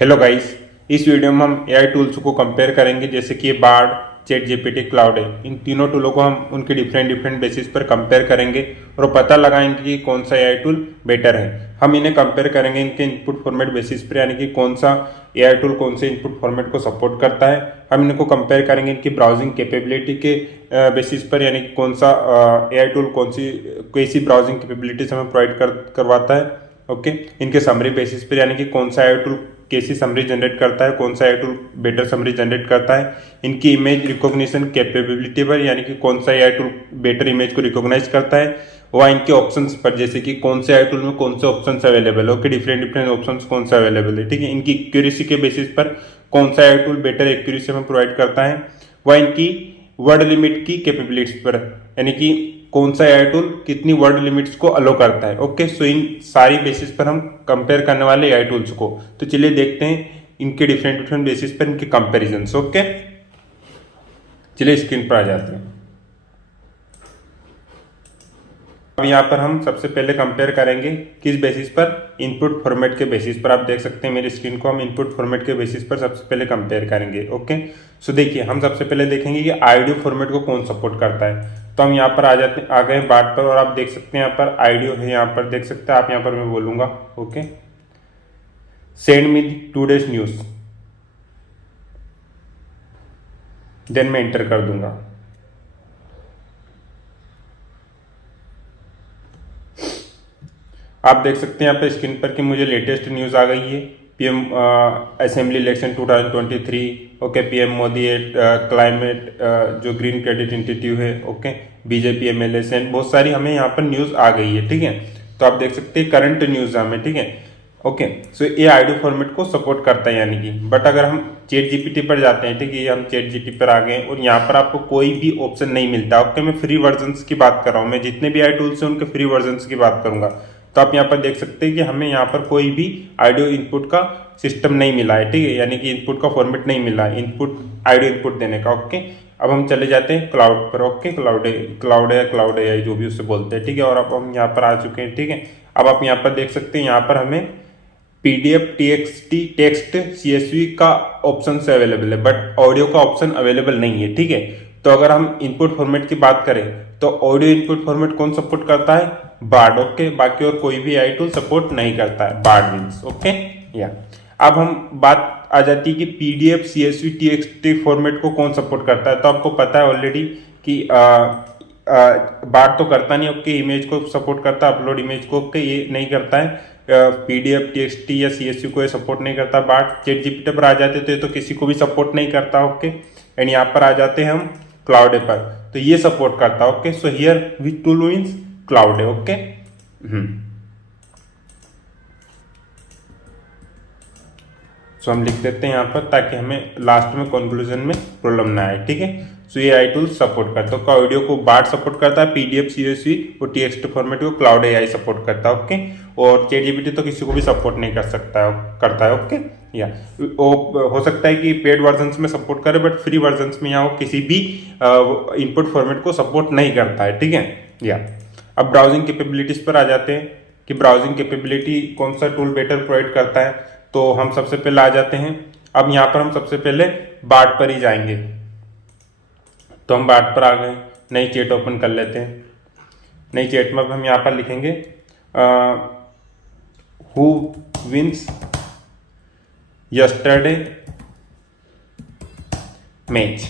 Hello guys, इस video में हम एआई टूल्स को कंपेयर करेंगे जैसे कि बार्ड, चैट जीपीटी, क्लाउड है। इन तीनों टूलों को हम उनके डिफरेंट बेसिस पर कंपेयर करेंगे और पता लगाएंगे कि कौन सा एआई टूल बेटर है। हम इन्हें कंपेयर करेंगे इनके इनपुट फॉर्मेट बेसिस पर, यानी कि कौन सा एआई टूल कौन से इनपुट फॉर्मेट को सपोर्ट करता है। हम इनको कंपेयर करेंगे इनकी ब्राउजिंग कैपेबिलिटी के बेसिस पर, यानी कि कौन सा एआई टूल कैसी ब्राउजिंग कैपेबिलिटीज हमें प्रोवाइड करवाता है। ओके, इनके समरी बेसिस पर, यानी कि कौन सा एआई टूल कैसी समरी जनरेट करता है, कौन सा AI tool better summary generate करता है। इनकी इमेज रिकॉग्निशन कैपेबिलिटी पर, यानी कि कौन सा एआई टूल बेटर इमेज को रिकॉग्नाइज करता है। वह इनके ऑप्शंस पर, जैसे कि कौन से एआई टूल में कौन से ऑप्शंस अवेलेबल है, ओके, डिफरेंट ऑप्शंस कौन से अवेलेबल है, ठीक है। इनकी एक्यूरेसी के बेसिस पर कौन सा एआई टूल बेटर एक्यूरेसी हमें प्रोवाइड करता है। वह इनकी वर्ड लिमिट की कैपेबिलिटीज पर, यानी कि कौन सा एआई टूल कितनी वर्ड लिमिट्स को अलो करता है। ओके, सो इन सारी बेसिस पर हम कंपेयर करने वाले एआई टूल्स को। तो चलिए देखते हैं इनके डिफरेंट बेसिस पर इनके कंपेरिजन। ओके, चलिए स्क्रीन पर आ जाते हैं। अब यहाँ पर हम सबसे पहले कंपेयर करेंगे किस बेसिस पर, इनपुट फॉर्मेट के बेसिस पर। आप देख सकते हैं मेरी स्क्रीन को, हम इनपुट फॉर्मेट के बेसिस पर सबसे पहले कंपेयर करेंगे। ओके, सो देखिए हम सबसे पहले देखेंगे कि ऑडियो फॉर्मेट को कौन सपोर्ट करता है। तो हम यहाँ पर आ गए बात पर, और आप देख सकते हैं यहाँ पर ऑडियो है, यहाँ पर देख सकते हैं आप। यहाँ पर मैं बोलूंगा okay, send me today's news, then मैं एंटर कर दूंगा। आप देख सकते हैं यहाँ पे स्क्रीन पर कि मुझे लेटेस्ट न्यूज आ गई है। PM assembly election 2023, okay, PM Modi climate जो ग्रीन क्रेडिट इंस्टीट्यूट है, ओके, बीजेपी एमएलए से बहुत सारी हमें यहाँ पर न्यूज आ गई है, ठीक है। तो आप देख सकते हैं करंट न्यूज हमें, ठीक है। ओके, सो ये ऑडियो फॉर्मेट को सपोर्ट करता है, यानी कि बट अगर हम चैट जीपीटी पर जाते हैं, ठीक है, हम चैट जीपीटी पर आ गए और यहाँ पर आपको कोई भी ऑप्शन नहीं मिलता। ओके, मैं फ्री वर्जन्स की बात कर रहा हूँ, मैं जितने भी एआई टूल्स हैं उनके फ्री वर्जन्स की बात करूंगा। तो आप यहाँ पर देख सकते हैं कि हमें यहाँ पर कोई भी ऑडियो इनपुट का सिस्टम नहीं मिला है, ठीक है, यानी कि इनपुट का फॉर्मेट नहीं मिला है इनपुट ऑडियो इनपुट देने का। ओके, अब हम चले जाते हैं क्लाउड पर। ओके, क्लाउड एआई जो भी उससे बोलते हैं, ठीक है। और अब हम यहाँ पर आ चुके हैं, ठीक है। अब आप यहाँ पर देख सकते हैं यहाँ पर हमें पीडीएफ, टीएक्सटी, टेक्स्ट, सीएसवी का ऑप्शन से अवेलेबल है, बट ऑडियो का ऑप्शन अवेलेबल नहीं है, ठीक है। तो अगर हम इनपुट फॉर्मेट की बात करें तो ऑडियो इनपुट फॉर्मेट कौन सपोर्ट करता है, बार्ड। ओके, बाकी और कोई भी एआई टूल सपोर्ट नहीं करता है, बार्ड मीन्स। ओके, या अब हम बात आ जाती है कि पीडीएफ, सीएसवी, टीएक्सटी फॉर्मेट को कौन सपोर्ट करता है। तो आपको पता है ऑलरेडी कि बार्ड तो करता नहीं, ओके, इमेज को सपोर्ट करता है, अपलोड इमेज को, ओके, ये नहीं करता है। पीडीएफ, टीएक्सटी या सीएसवी को ये सपोर्ट नहीं करता। बार्ड चैट जीपीटी पर आ जाते तो किसी को भी सपोर्ट नहीं करता। ओके, एंड यहाँ पर आ जाते हैं हम क्लाउड पर, तो ये सपोर्ट करता है। Okay, so here which tool means cloud है। ओके, सो हम लिख देते हैं यहाँ पर ताकि हमें लास्ट में कंक्लूजन में प्रॉब्लम ना आए, ठीक है। सो ये आई टूल सपोर्ट करता है, तो ऑडियो को बार्ड सपोर्ट करता है, पीडीएफ, सीएसवी और टीएक्सटी फॉर्मेट को क्लाउड एआई सपोर्ट करता है। ओके, और चैट जीपीटी तो किसी को भी सपोर्ट नहीं कर सकता करता है। ओके, या हो सकता है कि पेड वर्जन्स में सपोर्ट करे, बट फ्री वर्जन्स में यहाँ वो किसी भी इनपुट फॉर्मेट को सपोर्ट नहीं करता है, ठीक है। या अब ब्राउजिंग कैपेबिलिटीज पर आ जाते हैं कि ब्राउजिंग कैपेबिलिटी कौन सा टूल बेटर प्रोवाइड करता है। तो हम सबसे पहले आ जाते हैं, अब यहाँ पर हम सबसे पहले बार्ड पर ही जाएंगे। तो हम बार्ड पर आ गए, नई चैट ओपन कर लेते हैं। नई चैट में हम यहाँ पर लिखेंगे हु विन्स यस्टरडे मैच।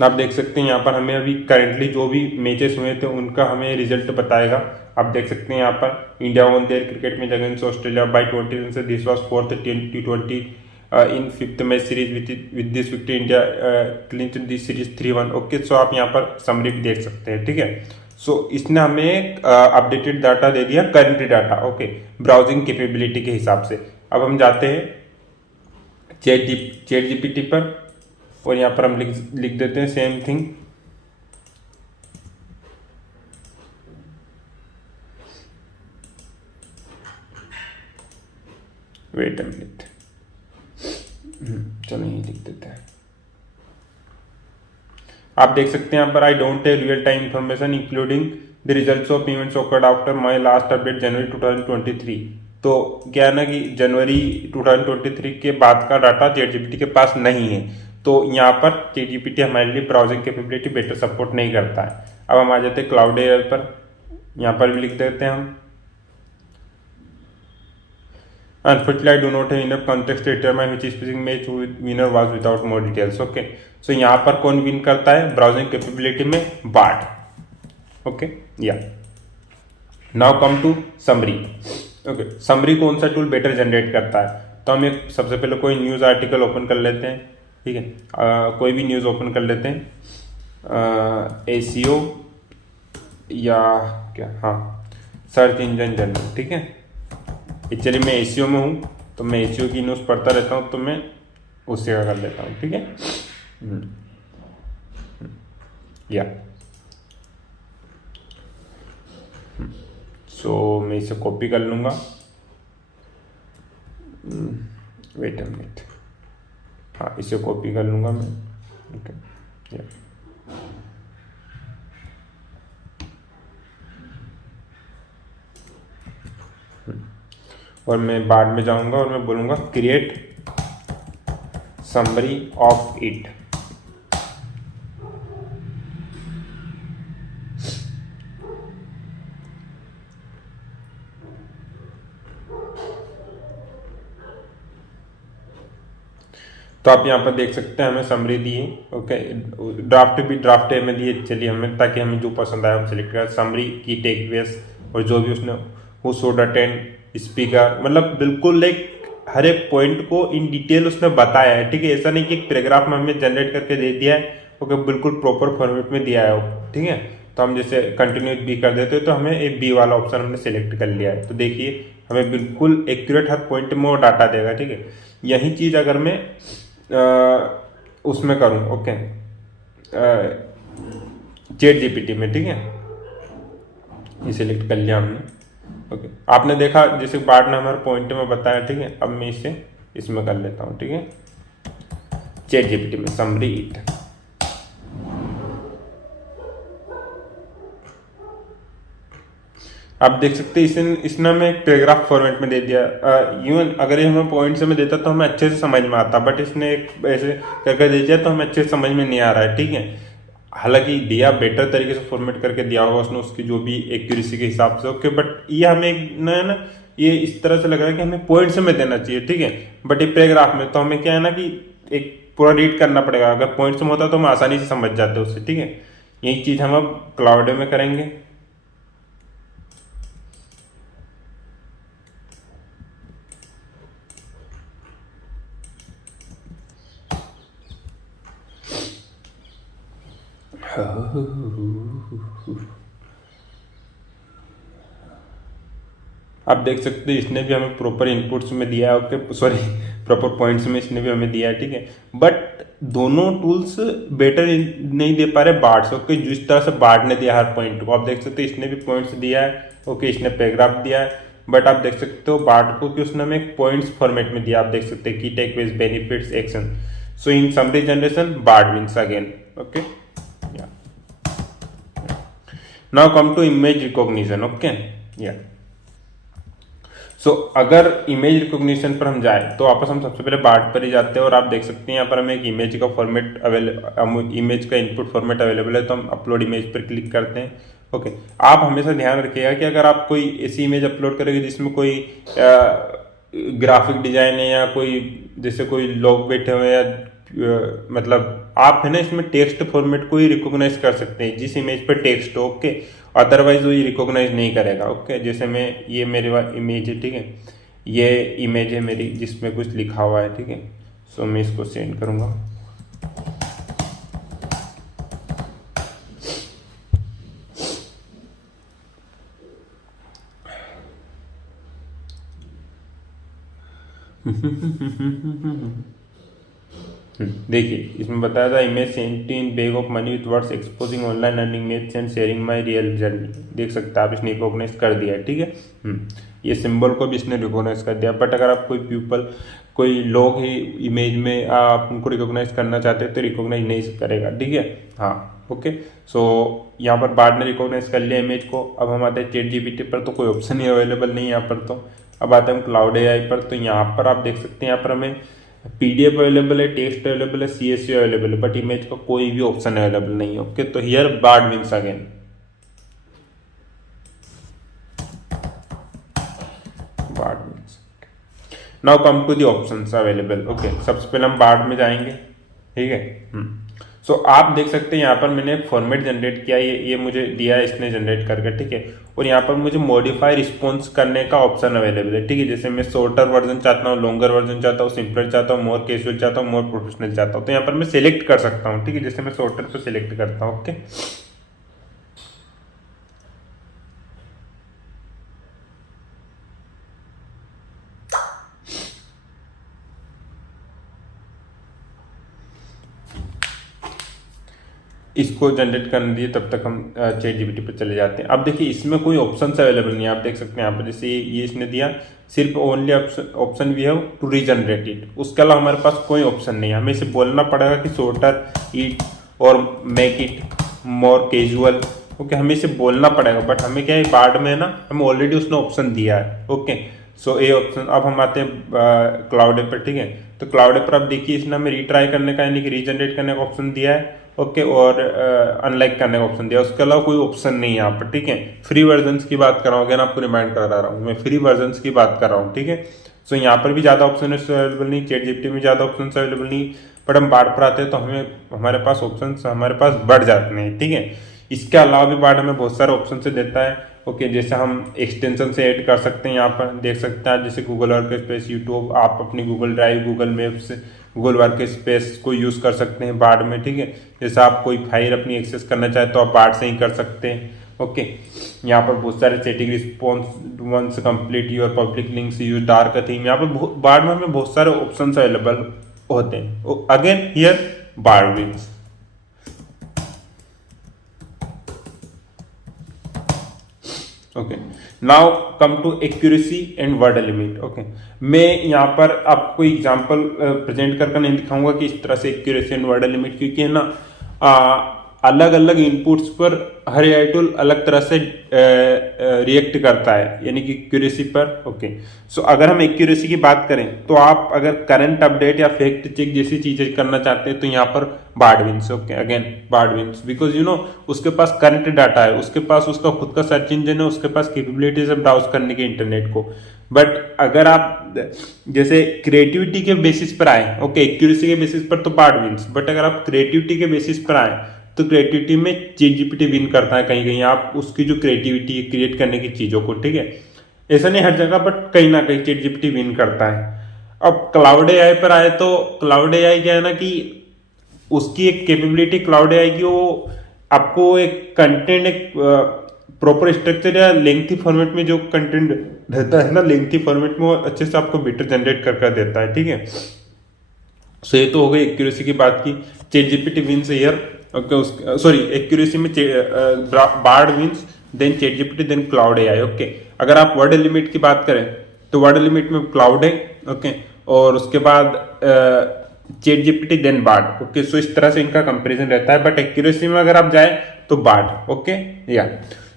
आप देख सकते हैं यहाँ पर हमें अभी करेंटली जो भी मैचेस हुए थे उनका हमें रिजल्ट बताएगा। आप देख सकते हैं यहाँ पर India won their cricket match against Australia by 20 run से, this was fourth T20 in fifth match series with this victory India clinch this series 3-1। Okay, so आप यहाँ पर समरी भी देख सकते हैं, ठीक है। सो इसने हमें अपडेटेड डाटा दे दिया, current data, okay, browsing capability के हिसाब से। अब हम जाते हैं चैट जीपीटी पर और यहाँ पर हम लिख देते हैं same thing. Wait a minute, चलो यही लिख देते हैं। आप देख सकते हैं यहाँ पर I don't have real time information including the results of events occurred after my last update January 2023। तो क्या है ना कि जनवरी 2023 के बाद का डाटा ChatGPT के पास नहीं है, तो यहाँ पर ChatGPT हमारे लिए ब्राउजिंग कैपेबिलिटी बेटर सपोर्ट नहीं करता है। अब हम आ जाते हैं क्लाउड एआई पर, यहाँ पर भी लिख देते हैं हम Unfortunately, I do not have enough context to determine which specific match winner was without more details. Okay, so यहाँ पर कौन विन करता है ब्राउजिंग कैपेबिलिटी में? Bard. Okay, yeah now come to summary. Okay, summary कौन सा tool better generate करता है? तो हम एक सबसे पहले कोई न्यूज़ आर्टिकल ओपन कर लेते हैं, ठीक है, कोई भी न्यूज़ ओपन कर लेते हैं, एसीओ या क्या, हाँ, सर्च इंजन जनरल, ठीक है। एक्चुअली मैं एसीओ में हूँ तो मैं एसीओ की न्यूज़ पढ़ता रहता हूँ, तो मैं उससे का कर लेता हूँ, ठीक है। या सो मैं इसे कॉपी कर लूँगा। वेट अ मिनट, हाँ, इसे कॉपी कर लूँगा मैं। ओके, या और मैं बाद में जाऊंगा और मैं बोलूँगा क्रिएट समरी ऑफ इट। तो आप यहाँ पर देख सकते हैं हमें समरी दी है। ओके, ड्राफ्ट भी ड्राफ्ट ए में दिए, चलिए हमें, ताकि हमें जो पसंद आया हम सेलेक्ट करें। समरी की टेक वेस और जो भी उसने वो शुड अटेंड स्पीकर, मतलब बिल्कुल एक हर एक पॉइंट को इन डिटेल उसने बताया है, ठीक है। ऐसा नहीं कि एक पैराग्राफ में हमें जनरेट करके दे दिया है, ओके, बिल्कुल प्रॉपर फॉर्मेट में दिया है, ठीक है। तो हम जैसे कंटिन्यू बी कर देते हैं तो हमें एक बी वाला ऑप्शन हमने सेलेक्ट कर लिया है। तो देखिए हमें बिल्कुल एक्यूरेट हर पॉइंट में वो डाटा देगा, ठीक है। यही चीज़ अगर मैं उसमें करूँ, ओके, ChatGPT में, ठीक है, ये सिलेक्ट कर लिया हमने। ओके, आपने देखा जैसे बार्ड ने हमारे पॉइंट में बताया, ठीक है। अब मैं इसे इसमें कर लेता हूँ, ठीक है, ChatGPT में समरी इट। आप देख सकते हैं इसने हमें एक पैराग्राफ फॉर्मेट में दे दिया। यूं अगर ये हमें पॉइंट से में देता तो हमें अच्छे से समझ में आता, बट इसने एक ऐसे करके दे दिया तो हमें अच्छे से समझ में नहीं आ रहा है, ठीक है। हालांकि दिया बेटर तरीके से फॉर्मेट करके दिया होगा उसने, उसकी जो भी एक्यूरेसी के हिसाब से, ओके, बट ये हमें ना ये इस तरह से लग रहा है कि हमें पॉइंट से में देना चाहिए, ठीक है। बट ये पैराग्राफ में तो हमें क्या है ना कि एक पूरा रीड करना पड़ेगा। अगर पॉइंट्स में होता तो हम आसानी से समझ जाते उससे, ठीक है। यही चीज़ हम अब क्लाउड में करेंगे। आप देख सकते हैं इसने भी हमें प्रॉपर इनपुट्स में दिया है, ओके, सॉरी, प्रॉपर पॉइंट्स में इसने भी हमें दिया है, ठीक है। बट दोनों टूल्स बेटर नहीं दे पा रहे बार्ड से, ओके। जिस तरह से बार्ड ने दिया हर पॉइंट को, आप देख सकते हैं इसने भी पॉइंट्स दिया है, ओके, इसने पैराग्राफ दिया है, बट आप देख सकते हो बार्ड को कि उसने हमें एक पॉइंट्स फॉर्मेट में दिया। आप देख सकते हैं की takeaways, benefits, action. So in summary generation Bard wins again, okay. Now come to image recognition, okay, yeah so अगर इमेज रिकॉग्निशन पर हम जाए तो वापस हम सबसे पहले बार्ड पर ही जाते हैं, और आप देख सकते हैं यहाँ पर हमें एक इमेज का फॉर्मेट इमेज का इनपुट फॉर्मेट अवेलेबल है, तो हम अपलोड इमेज पर क्लिक करते हैं, ओके। आप हमेशा ध्यान रखिएगा कि अगर आप कोई ऐसी इमेज अपलोड करेंगे जिसमें कोई ग्राफिक डिजाइन है या कोई जैसे कोई लोग बैठे हुए हैं या मतलब आप है ना इसमें टेक्स्ट फॉर्मेट को ही रिकॉग्नाइज कर सकते हैं जिस इमेज पर टेक्स्ट हो, ओके। अदरवाइज वो ये रिकॉग्नाइज नहीं करेगा, ओके। जैसे मैं ये मेरे पास इमेज है, ठीक है, ये इमेज है मेरी जिसमें कुछ लिखा हुआ है, ठीक है। सो मैं इसको सेंड करूँगा। देखिए इसमें बताया था image sent in bag of money with words exposing online earning methods and sharing my real journey. देख सकते हैं आप, इसने रिकॉग्नाइज कर दिया है, ठीक है। ये सिंबल को भी इसने रिकॉग्नाइज कर दिया। बट अगर आप कोई पीपल कोई लोग ही इमेज में आप उनको रिकॉग्नाइज करना चाहते हैं तो रिकॉग्नाइज नहीं करेगा, ठीक है। हाँ, ओके। सो यहाँ पर बार्ड ने रिकॉग्नाइज कर लिया इमेज को। अब हम आते हैं चैट जीपीटी पर, तो कोई ऑप्शन ही अवेलेबल नहीं है यहाँ पर। तो अब आते हैं हम क्लाउड एआई पर, तो यहाँ पर आप देख सकते हैं यहाँ पर हमें पीडीएफ अवेलेबल है, टेक्स्ट अवेलेबल है, सीएसवी अवेलेबल है, बट इमेज का कोई भी ऑप्शन अवेलेबल नहीं है। ओके, तो here Bard wins again. Bard wins. Now come to the options available. Okay, सबसे पहले हम बार्ड में जाएंगे, ठीक है। सो आप देख सकते हैं यहाँ पर मैंने एक फॉर्मेट जनरेट किया, ये मुझे दिया है इसने जनरेट करके, ठीक है। और यहाँ पर मुझे मॉडिफाई रिस्पॉन्स करने का ऑप्शन अवेलेबल है, ठीक है। जैसे मैं शॉर्टर वर्जन चाहता हूँ, लॉन्गर वर्जन चाहता हूँ, सिंपलर चाहता हूँ, मोर कैजुअल चाहता हूँ, मोर प्रोफेशनल चाहता हूँ, तो यहाँ पर मैं सिलेक्ट कर सकता हूँ, ठीक है। जैसे मैं शॉर्टर पर सिलेक्ट करता हूँ, ओके। इसको जनरेट करने दिए, तब तक हम चैट जीपीटी पर चले जाते हैं। अब देखिए इसमें कोई ऑप्शन अवेलेबल नहीं है, आप देख सकते हैं यहाँ पर। जैसे ये इसने दिया, सिर्फ only option we have to regenerate it, उसके अलावा हमारे पास कोई ऑप्शन नहीं है। हमें इसे बोलना पड़ेगा कि शॉर्टर इट और make it more casual, okay, हमें इसे बोलना पड़ेगा। बट हमें क्या है, बार्ड में है ना, हमें ऑलरेडी उसने ऑप्शन दिया है, ओके। सो ये ऑप्शन। अब हम आते हैं क्लाउड पर, ठीक है। तो क्लाउड पर आप देखिए इसने हमें रीट्राई करने का यानी कि रीजनरेट करने का ऑप्शन दिया है, ओके, और अनलाइक करने का ऑप्शन दिया, उसके अलावा कोई ऑप्शन नहीं है यहाँ पर, ठीक है। फ्री वर्जन्स की बात कर रहा हूँ, अगर आपको रिमाइंड करा रहा हूँ, मैं फ्री वर्जन्स की बात कर रहा हूँ, ठीक है। सो यहाँ पर भी ज़्यादा ऑप्शन अवेलेबल नहीं, चैट जीपीटी में ज़्यादा ऑप्शन अवेलेबल नहीं, बट हम बार्ड पर आते हैं तो हमारे पास ऑप्शन हमारे पास बढ़ जाते हैं, ठीक है। इसके अलावा भी बार्ड हमें बहुत सारे ऑप्शन से देता है, ओके। जैसे हम एक्सटेंशन से ऐड कर सकते हैं, यहाँ पर देख सकते हैं, जैसे गूगल वर्क स्पेस, यूट्यूब, आप अपनी Google drive, Google maps, Google work space को यूज़ कर सकते हैं बार्ड में, ठीक है। जैसे आप कोई फाइल अपनी एक्सेस करना चाहे तो आप बार्ड से ही कर सकते हैं, ओके। यहाँ पर बहुत सारे chatting response once complete your public links use dark theme, यहाँ पर बार्ड में हमें बहुत सारे ऑप्शन अवेलेबल होते हैं। Again here Bard wins. Okay, now come to accuracy and word limit. Okay, मैं यहाँ पर आपको एग्जांपल प्रेजेंट करके नहीं दिखाऊंगा कि इस तरह से एक्यूरेसी एंड वर्ड लिमिट, क्योंकि है ना अलग अलग इनपुट्स पर हर एआई टूल अलग तरह से रिएक्ट करता है, यानी कि एक्यूरेसी पर। ओके, सो अगर हम एक्यूरेसी की बात करें तो आप अगर करंट अपडेट या फैक्ट चेक जैसी चीजें करना चाहते हैं तो यहाँ पर Bard wins. Okay, again Bard wins, because उसके पास करंट डाटा है, उसके पास उसका खुद का सर्च इंजन है, उसके पास कैपेबिलिटीज है ब्राउज करने के इंटरनेट को। बट अगर आप जैसे क्रिएटिविटी के बेसिस पर आए, ओके, एक्यूरेसी के बेसिस पर तो बार्ड विंस, बट अगर आप क्रिएटिविटी के बेसिस पर आए तो क्रिएटिविटी में चैट जीपीटी विन करता है कहीं कहीं, आप उसकी जो क्रिएटिविटी क्रिएट करने की चीजों को, ठीक है। ऐसा नहीं हर जगह, बट कहीं ना कहीं चैट जीपीटी विन करता है। अब क्लाउड एआई पर आए तो क्लाउड एआई क्या है ना कि उसकी एक कैपेबिलिटी क्लाउड एआई की, वो आपको एक कंटेंट, एक प्रॉपर स्ट्रक्चर या लेंथी फॉर्मेट में जो कंटेंट रहता है ना, लेंथी फॉर्मेट में वो अच्छे से आपको बेटर जनरेट कर देता है, ठीक है। सो ये तो हो गई एक्यूरेसी की बात की। Chat GPT wins here, okay, sorry, accuracy में Bard wins, then chat GPT, then Claude AI. Okay, अगर आप वर्ड लिमिट की बात करें तो वर्ड लिमिट में क्लाउड है, ओके, और उसके बाद chat GPT, then Bard. Okay, so इस तरह से इनका कंपैरिजन रहता है, बट एक्यूरेसी में अगर आप जाए तो बार्ड। ओके, या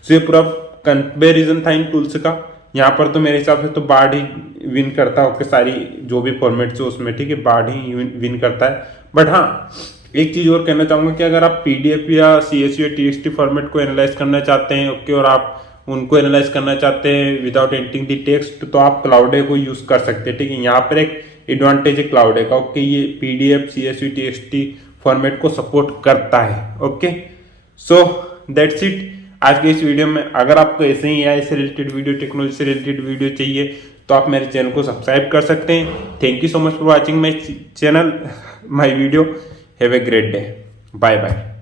सो ये पूरा कंपैरिजन था इन टूल्स का। यहाँ पर तो मेरे हिसाब से तो बार्ड ही विन करता है, ओके, सारी जो भी फॉर्मेट्स है उसमें, ठीक है, बार्ड ही विन करता है। बट हाँ, एक चीज और कहना चाहूंगा कि अगर आप पीडीएफ या सीएसवी या टीएक्सटी फॉर्मेट को एनालाइज करना चाहते हैं, ओके, और आप उनको एनालाइज करना चाहते हैं विदाउट एंटरिंग द टेक्स्ट, तो आप क्लाउडे को यूज कर सकते हैं, ठीक है। यहाँ पर एक एडवांटेज है क्लाउडे का, ओके, ये पीडीएफ, सीएसवी, टीएक्सटी फॉर्मेट को सपोर्ट करता है। ओके, सो दैट्स इट आज के इस वीडियो में। अगर आपको ऐसे ही एआई से रिलेटेड वीडियो, टेक्नोलॉजी से रिलेटेड वीडियो चाहिए तो आप मेरे चैनल को सब्सक्राइब कर सकते हैं। Thank you so much for watching my channel, my video. Have a great day, bye bye.